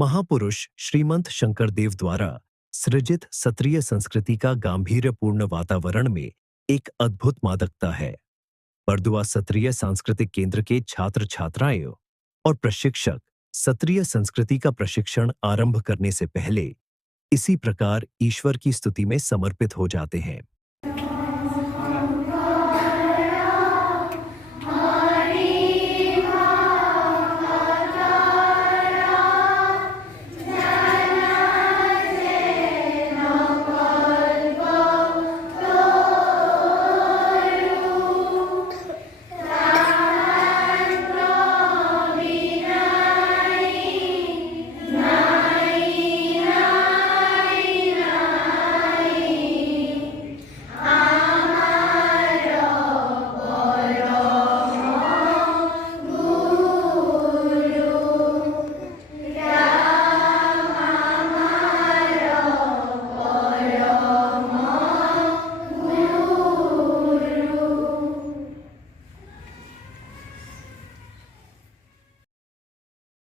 महापुरुष श्रीमंत शंकरदेव द्वारा सृजित सत्रीय संस्कृति का गांभीर्यपूर्ण वातावरण में एक अद्भुत मादकता है। बरदुआ सत्रीय सांस्कृतिक केंद्र के छात्र छात्राएं और प्रशिक्षक सत्रीय संस्कृति का प्रशिक्षण आरंभ करने से पहले इसी प्रकार ईश्वर की स्तुति में समर्पित हो जाते हैं।